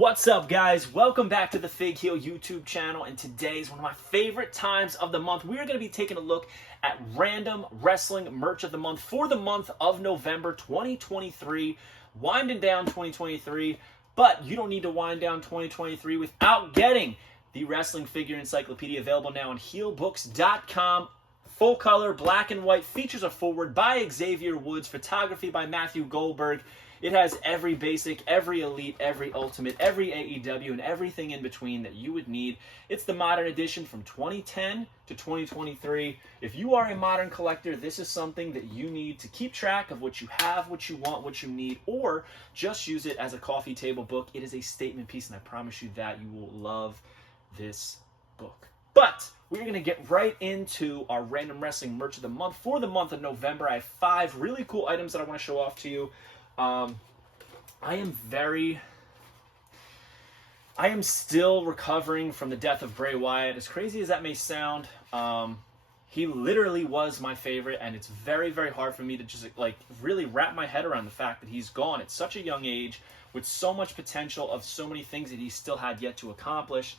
What's up, guys? Welcome back to the Fig Heel YouTube channel, and today is one of my favorite times of the month. We are going to be taking a look at random wrestling merch of the month for the month of November 2023, winding down 2023, but you don't need to wind down 2023 without getting the Wrestling Figure Encyclopedia, available now on heelbooks.com. Full color, black and white, features a foreword by Xavier Woods, photography by Matthew Goldberg. It has every basic, every elite, every ultimate, every AEW, and everything in between that you would need. It's the modern edition from 2010 to 2023. If you are a modern collector, this is something that you need to keep track of what you have, what you want, what you need, or just use it as a coffee table book. It is a statement piece, and I promise you that you will love this book. But we're going to get right into our random wrestling merch of the month for the month of November. I have 5 really cool items that I want to show off to you. I am still recovering from the death of Bray Wyatt. As crazy as that may sound, he literally was my favorite, and it's very, very hard for me to just really wrap my head around the fact that he's gone at such a young age with so much potential of so many things that he still had yet to accomplish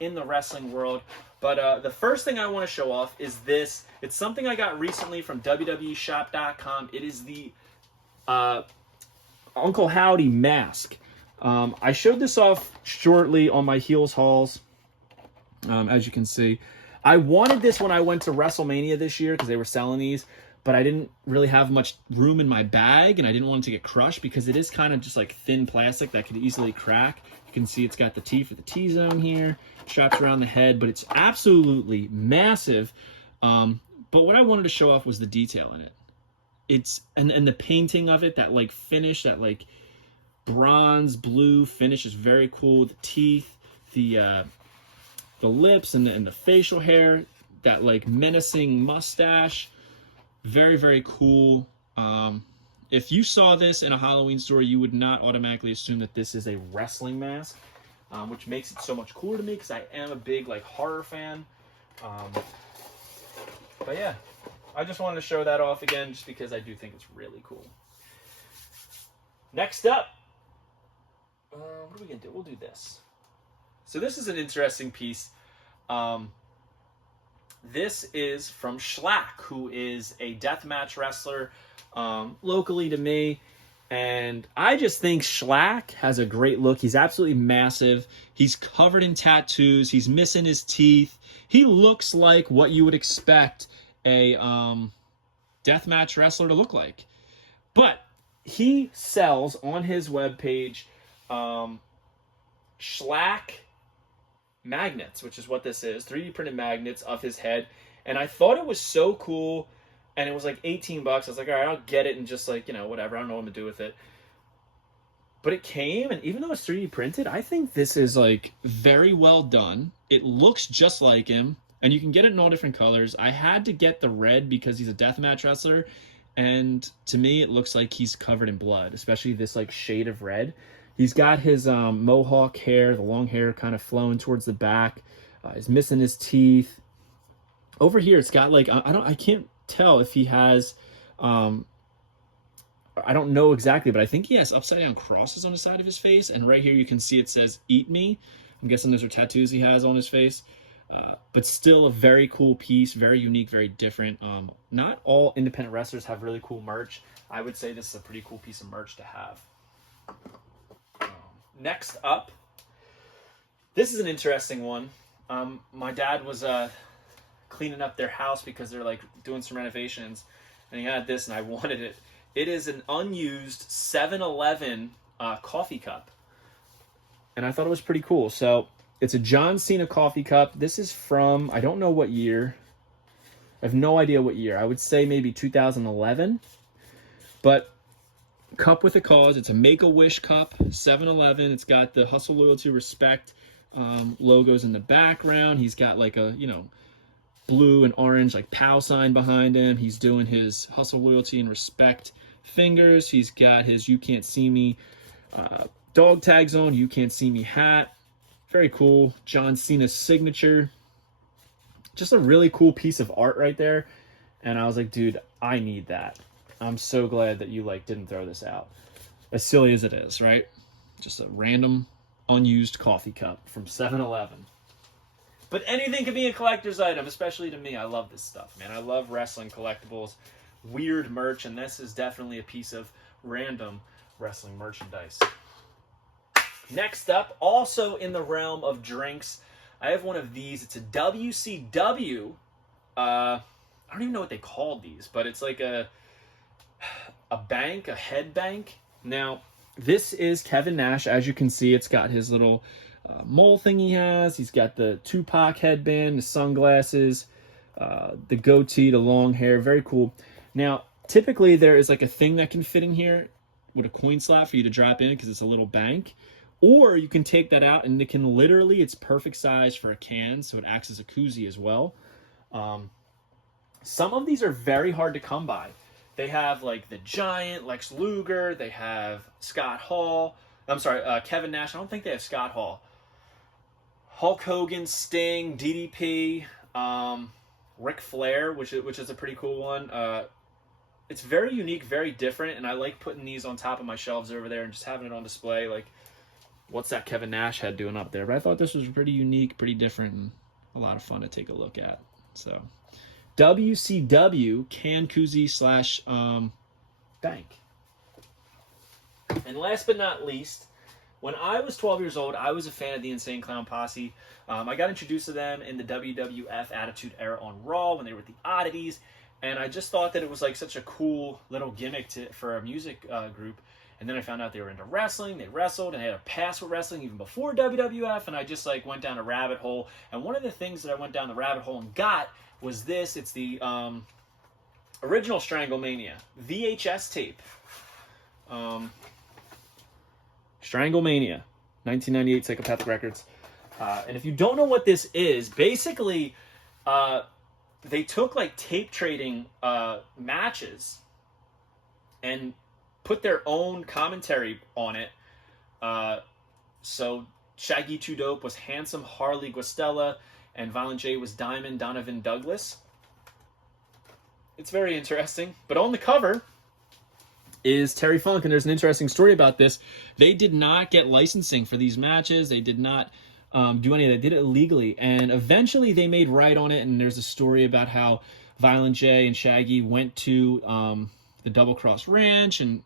in the wrestling world. But the first thing I want to show off is this. It's something I got recently from WWEshop.com. It is the Uncle Howdy mask. I showed this off shortly on my Heels hauls, as you can see. I wanted this when I went to WrestleMania this year because they were selling these, but I didn't really have much room in my bag, and I didn't want it to get crushed because it is kind of just like thin plastic that could easily crack. You can see it's got the T for the T-zone here, straps around the head, but it's absolutely massive. But what I wanted to show off was the detail in it. It's and the painting of it, that like finish, that like bronze blue finish is very cool. The teeth, the lips, and the facial hair, that like menacing mustache, very, very cool. If you saw this in a Halloween store, you would not automatically assume that this is a wrestling mask, which makes it so much cooler to me because I am a big like horror fan. But yeah, I just wanted to show that off again just because I do think it's really cool. Next up, what are we going to do? We'll do this. So this is an interesting piece. This is from Schlack, who is a deathmatch wrestler locally to me. And I just think Schlack has a great look. He's absolutely massive. He's covered in tattoos. He's missing his teeth. He looks like what you would expect a deathmatch wrestler to look like. But he sells on his webpage Schlack magnets, which is what this is, 3D printed magnets of his head. And I thought it was so cool, and it was like $18. I was like, all right, I'll get it and just like, whatever, I don't know what I'm gonna do with it. But it came, and even though it's 3D printed, I think this is like very well done. It looks just like him, and you can get it in all different colors. I had to get the red because he's a deathmatch wrestler, and to me it looks like he's covered in blood, especially this like shade of red. He's got his mohawk hair, the long hair kind of flowing towards the back. He's missing his teeth. Over here, it's got like, I can't tell if he has, I don't know exactly, but I think he has upside down crosses on the side of his face. And right here, you can see it says, "Eat Me." I'm guessing those are tattoos he has on his face. But still a very cool piece, very unique, very different. Not all independent wrestlers have really cool merch. I would say this is a pretty cool piece of merch to have. Next up, this is an interesting one. My dad was cleaning up their house because they're like doing some renovations, and he had this, and I wanted it. It is an unused 7-Eleven coffee cup, and I thought it was pretty cool. So it's a John Cena coffee cup. This is from, I don't know what year. I have no idea what year. I would say maybe 2011, but cup with a cause. It's a Make-A-Wish cup, 7-Eleven. It's got the Hustle, Loyalty, Respect logos in the background. He's got like a, blue and orange like POW sign behind him. He's doing his Hustle, Loyalty, and Respect fingers. He's got his You Can't See Me dog tags on, You Can't See Me hat. Very cool. John Cena's signature. Just a really cool piece of art right there. And I was like, dude, I need that. I'm so glad that you didn't throw this out. As silly as it is, right? Just a random unused coffee cup from 7-Eleven. But anything can be a collector's item, especially to me. I love this stuff, man. I love wrestling collectibles, weird merch, and this is definitely a piece of random wrestling merchandise. Next up, also in the realm of drinks, I have one of these. It's a WCW. I don't even know what they called these, but it's like a bank, a head bank. Now, this is Kevin Nash. As you can see, it's got his little mole thing he has. He's got the Tupac headband, the sunglasses, the goatee, the long hair. Very cool. Now, typically there is like a thing that can fit in here with a coin slot for you to drop in because it's a little bank. Or you can take that out and it can literally, it's perfect size for a can, so it acts as a koozie as well. Some of these are very hard to come by. They have like the Giant, Lex Luger. They have Scott Hall. I'm sorry, Kevin Nash. I don't think they have Scott Hall. Hulk Hogan, Sting, DDP, Ric Flair, which is a pretty cool one. It's very unique, very different, and I like putting these on top of my shelves over there and just having it on display. Like, what's that Kevin Nash head doing up there? But I thought this was pretty unique, pretty different, and a lot of fun to take a look at. So, WCW can koozie slash bank. And last but not least, when I was 12 years old, I was a fan of the Insane Clown Posse. I got introduced to them in the WWF Attitude Era on Raw when they were with the Oddities, and I just thought that it was like such a cool little gimmick for a music group. And then I found out they were into wrestling. They wrestled and they had a past with wrestling even before WWF, and I just like went down a rabbit hole. And one of the things that I went down the rabbit hole and got was this. It's the original Strangle Mania VHS tape. Strangle Mania, 1998, Psychopathic Records. And if you don't know what this is, basically, they took like tape trading matches and put their own commentary on it. So Shaggy 2 Dope was Handsome Harley Guastella, and Violent J was Diamond Donovan Douglas. It's very interesting. But on the cover is Terry Funk, and there's an interesting story about this. They did not get licensing for these matches. They did not do any of that. They did it illegally, and eventually they made right on it. And there's a story about how Violent J and Shaggy went to the Double Cross Ranch and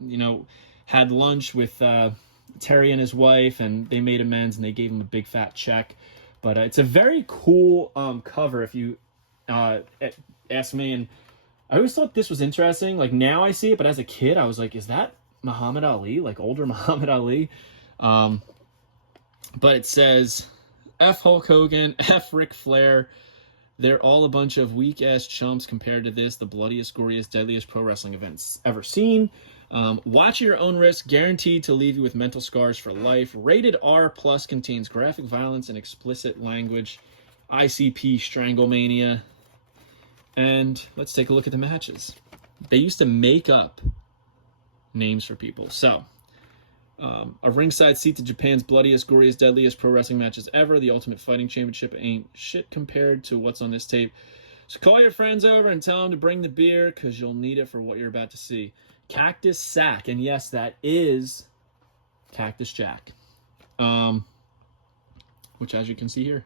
had lunch with Terry and his wife, and they made amends and they gave him a big fat check. But it's a very cool cover if you ask me. And I always thought this was interesting. Like, now I see it, but as a kid, I was like, is that Muhammad Ali? Like, older Muhammad Ali? But it says, F Hulk Hogan, F Ric Flair. They're all a bunch of weak-ass chumps compared to this, the bloodiest, goriest, deadliest pro wrestling events ever seen. Watch at your own risk, guaranteed to leave you with mental scars for life. Rated R+, contains graphic violence and explicit language. ICP Strangle Mania. And let's take a look at the matches. They used to make up names for people. So, a ringside seat to Japan's bloodiest, goriest, deadliest pro wrestling matches ever. The Ultimate Fighting Championship ain't shit compared to what's on this tape. So call your friends over and tell them to bring the beer, because you'll need it for what you're about to see. Cactus Sack, and yes, that is Cactus Jack. Which, as you can see here,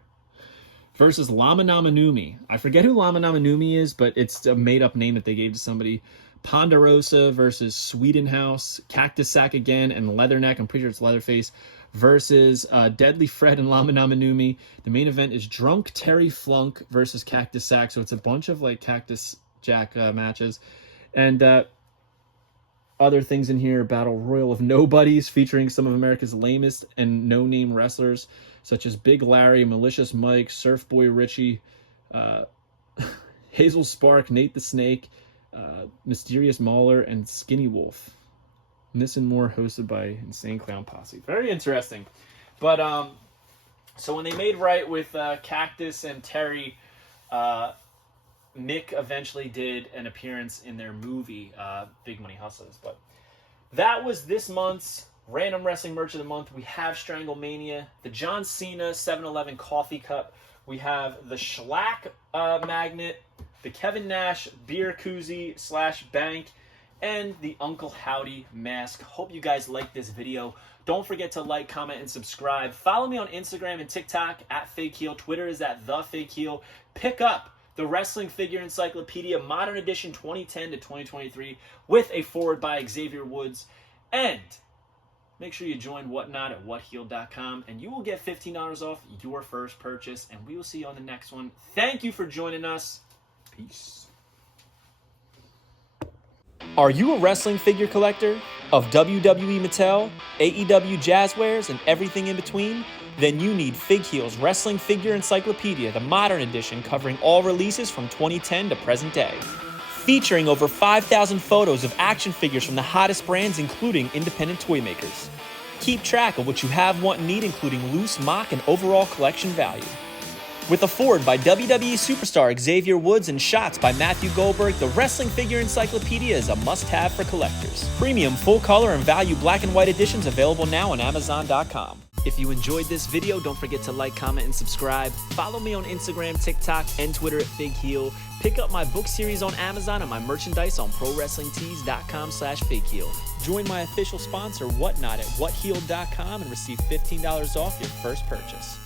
versus Lama Nama Numi. I forget who Lama Nama Numi is, but it's a made-up name that they gave to somebody. Ponderosa versus Swedenhouse. Cactus Sack again, and Leatherneck, I'm pretty sure it's Leatherface, versus Deadly Fred and Lama Nama Numi. The main event is Drunk Terry Flunk versus Cactus Sack, so it's a bunch of like Cactus Jack matches. And other things in here, Battle Royal of Nobodies, featuring some of America's lamest and no-name wrestlers, such as Big Larry, Malicious Mike, Surf Boy Richie, Hazel Spark, Nate the Snake, Mysterious Mauler, and Skinny Wolf. And this and more, hosted by Insane Clown Posse. Very interesting. But, so when they made right with Cactus and Terry, Mick eventually did an appearance in their movie, Big Money Hustlers. But that was this month's Random Wrestling Merch of the Month. We have Strangle Mania, the John Cena 7-Eleven coffee cup. We have the Schlack magnet, the Kevin Nash beer koozie / bank, and the Uncle Howdy mask. Hope you guys liked this video. Don't forget to like, comment, and subscribe. Follow me on Instagram and TikTok at FakeHeel. Twitter is at TheFakeHeel. Pick up the Wrestling Figure Encyclopedia Modern Edition 2010 to 2023 with a foreword by Xavier Woods. And make sure you join Whatnot at whatheel.com, and you will get $15 off your first purchase. And we will see you on the next one. Thank you for joining us. Peace. Are you a wrestling figure collector of WWE Mattel, AEW Jazzwares, and everything in between? Then you need FigHeel's Wrestling Figure Encyclopedia, the modern edition covering all releases from 2010 to present day. Featuring over 5,000 photos of action figures from the hottest brands, including independent toy makers. Keep track of what you have, want, and need, including loose, mock, and overall collection value. With a foreword by WWE superstar Xavier Woods and shots by Matthew Goldberg, the Wrestling Figure Encyclopedia is a must-have for collectors. Premium, full-color, and value black and white editions available now on Amazon.com. If you enjoyed this video, don't forget to like, comment, and subscribe. Follow me on Instagram, TikTok, and Twitter at FigHeel. Pick up my book series on Amazon and my merchandise on ProWrestlingTees.com/FigHeel. Join my official sponsor, Whatnot, at WhatHeel.com and receive $15 off your first purchase.